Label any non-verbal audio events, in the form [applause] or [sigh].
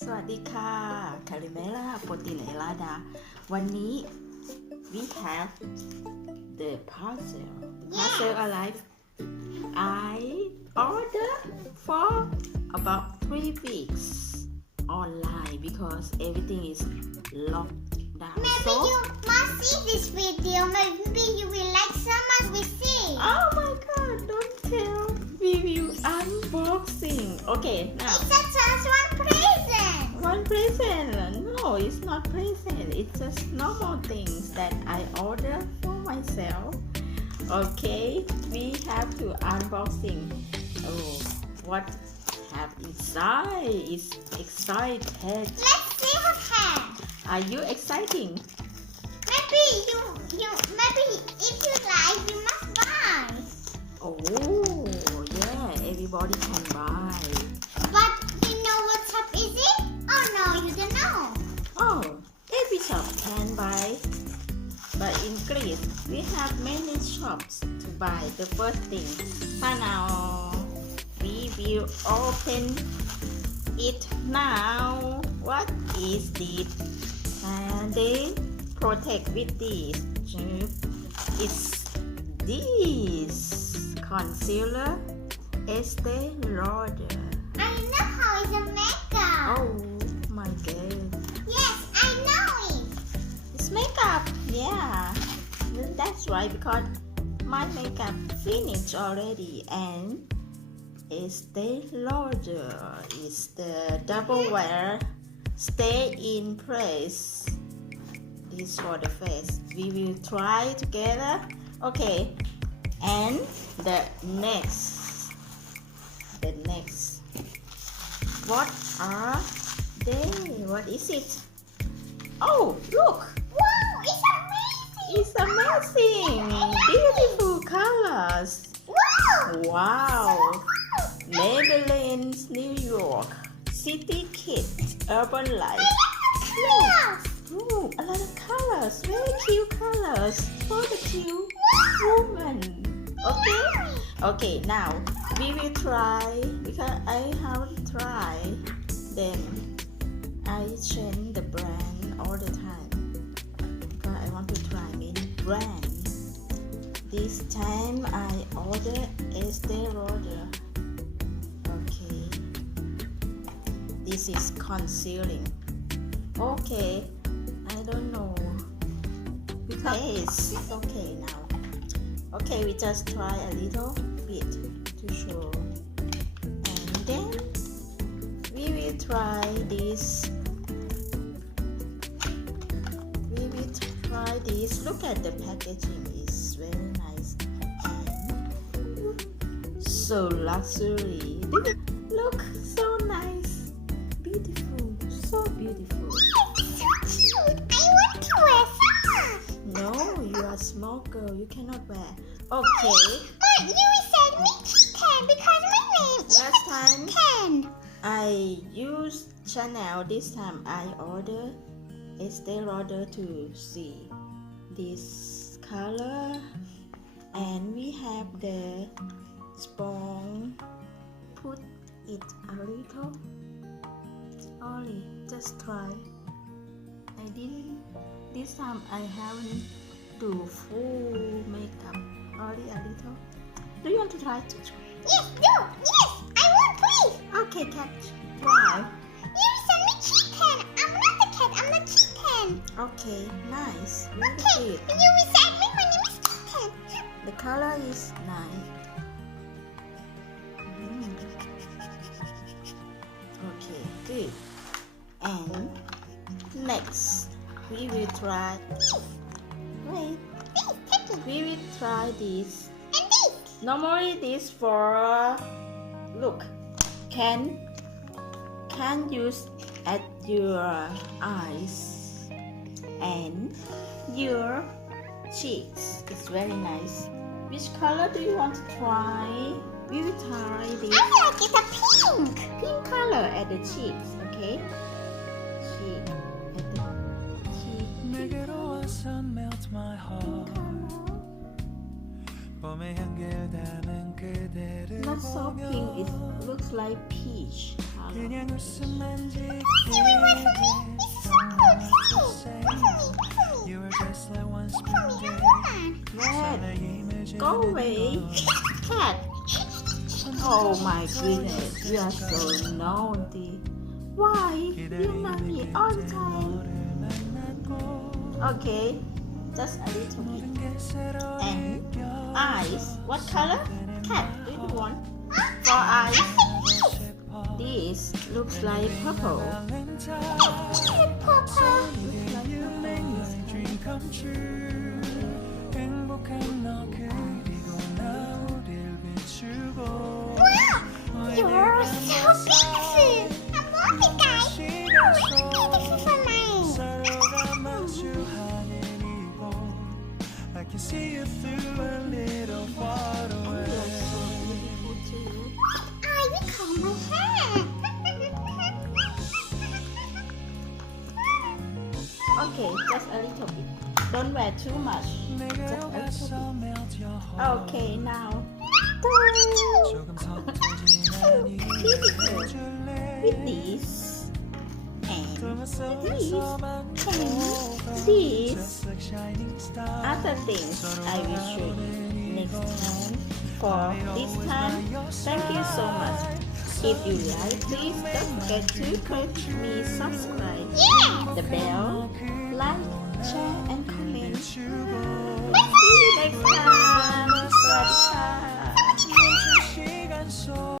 สวัสดีค่ะคาริเมล่าโปรตีนเอลาดา วันนี้ we have the parcel the parcel arrived I order for about three weeks online because everything is locked down Maybe so you must see this video. Maybe you will like so much we see. oh my god don't tell we will unboxing okay now It's just one present. No, it's not present. It's just normal things that I order for myself. Okay, we have to unboxing. Oh, what have inside is excited. Let's see what have. Are you exciting? Maybe you you maybe if you like you must buy. Oh, yeah, everybody can buy. But we have many shops to buy the first thing. For now, we will open it now. What is this? And they protect with this. It's this concealer Estee Lauder. I know how it's a makeup. Oh my god. Yes, I know it. It's makeup, yeah. That's right because my makeup finished already and Estee Lauder it's the double wear stay in place. This for the face. We will try together. Okay. And the next the next what are they? What is it? Oh, look! Amazing. Beautiful colors! Wow. Maybelline's New York City Kit Urban Life. Ooh, a lot of colors. Very cute colors. For the cute woman. Okay? Okay, now we will try because I haven't tried them. I change the brand all the time because I want to try many brands. This time I order Estee Lauder. Okay. This is concealing. Okay. I don't know. It's okay now. Okay, we just try a little bit to show. And then we will try this. This. Look at the packaging, it's very nice and so luxury. Look, so nice, beautiful, so beautiful. So cute. I want to wear some. No, you are a small girl. You cannot wear. Okay. But you said me kitten because my name is Last time Kitten. I used Chanel. This time I order Estee Lauder to see this color, and we have the sponge. Put it a little. Only just try. I didn't. This time I haven't do full makeup. Only a little. Do you want to try? To? try Yes, do. Yes, I want please. Okay, catch. Okay, nice. Very Okay. good. You said me. My name is kitten. The color is nice. Mm. Okay, good. And next, we will try. Wait, This, we will try this. And this. Normally, this for look can can use at your eyes and your cheeks. It's very nice. Which color do you want to try? We will try this. I like it's a pink. Pink color at the cheeks, okay? Cheek at the cheek. Make it sun melt my heart. Not so pink, it looks like peach. Color. Can you wait for me? away. Cat. Oh my goodness, you are so naughty. Why? You naughty all the time. Okay, just a little bit. And eyes. What color? Cat, do you want? For eyes. This looks like purple. Purple. Looks like purple. Wow! You're so beautiful! I love it, guys! Oh, You're beautiful I can see you through a little my [laughs] okay, just a little bit. Don't wear too much. Okay, now. With this and this and this other things I will show you next time. For this time, thank you so much. If you like, please don't forget to click me subscribe, yeah! the bell, like, share, and comment. We'll you next time.